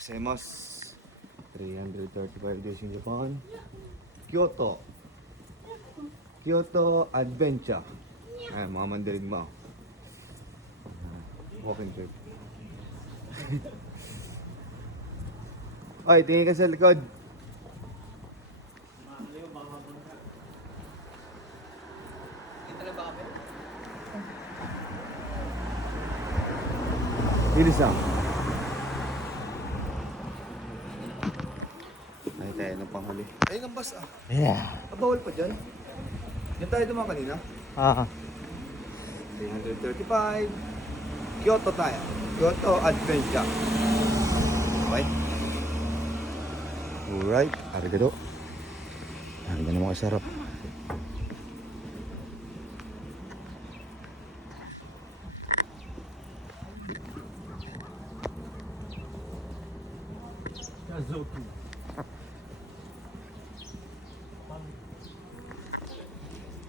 gozaimasu. 335 days in Japan. Kyoto. Kyoto Adventure. Ayan, mga mandirigma. Walking trip. Oy, tingin ka sa likod. Bilis lang. Ay, tayo ng panghuli. Ayun ang bus ah. Yeah. Bawal pa dyan. Yan tayo dumaan kanina. 335. Kyoto tayo. Kyoto Adventure. Okay. Alright. Arigato. Ang ganda mga sarap.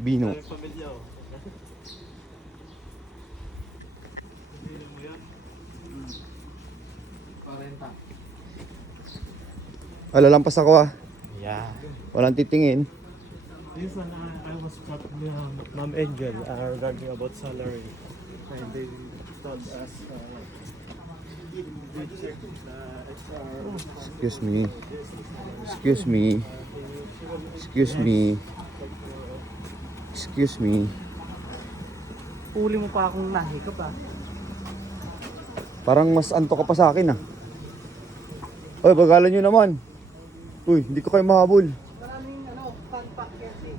Bino. Lalampas ako ah. Yeah. Walang titingin. This one, I was talking to Ma'am Angel regarding about salary. And they told us Excuse me. Excuse me. Excuse me. Excuse me. Huli mo pa akong nahikap ah. Parang mas anto ka pa sa akin ah. Oy, bagalan nyo naman. Uy, hindi ko kayo mahabol. Maraming contact kasi.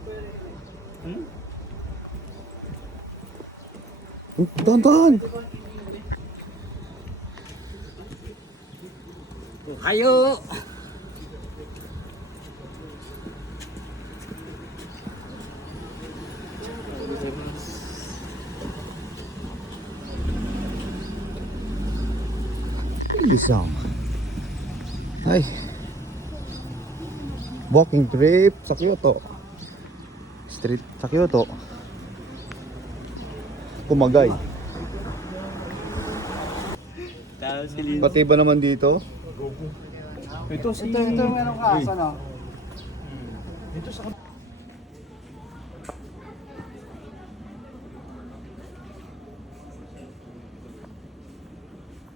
Dahan-dahan. Hayo! Isang. Ay. Walking trip sa Kyoto. Street sa Kyoto. Kumagay. Pati ba naman dito? Ito meron ka asa na? Ito sa